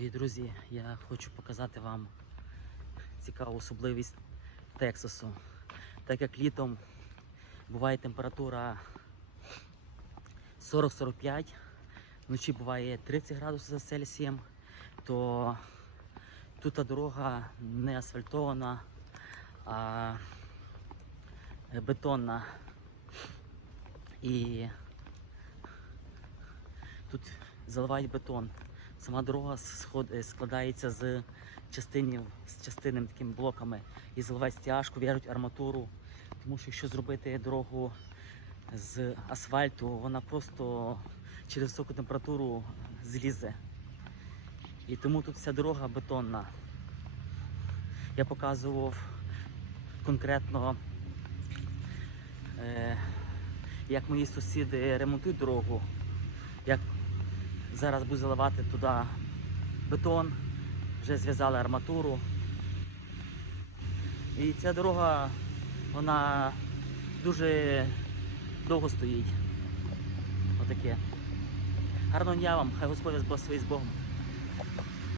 Дорогі друзі, я хочу показати вам цікаву особливість Тексасу. Так як літом буває температура 40-45, вночі буває 30 градусів за Цельсієм, то тут та дорога не асфальтована, а бетонна. І тут заливають бетон. Сама дорога е, складається з частинів, з частинними такими блоками і заливають стяжку, в'яжуть арматуру. Тому що якщо зробити дорогу з асфальту, вона просто через високу температуру злізе. І тому тут вся дорога бетонна. Я показував конкретно, е, як мої сусіди ремонтують дорогу, як зараз буду заливати туди бетон, вже зв'язали арматуру. І ця дорога, вона дуже довго стоїть. Отаке. Гарного дня вам, хай Господь вас благословить з Богом.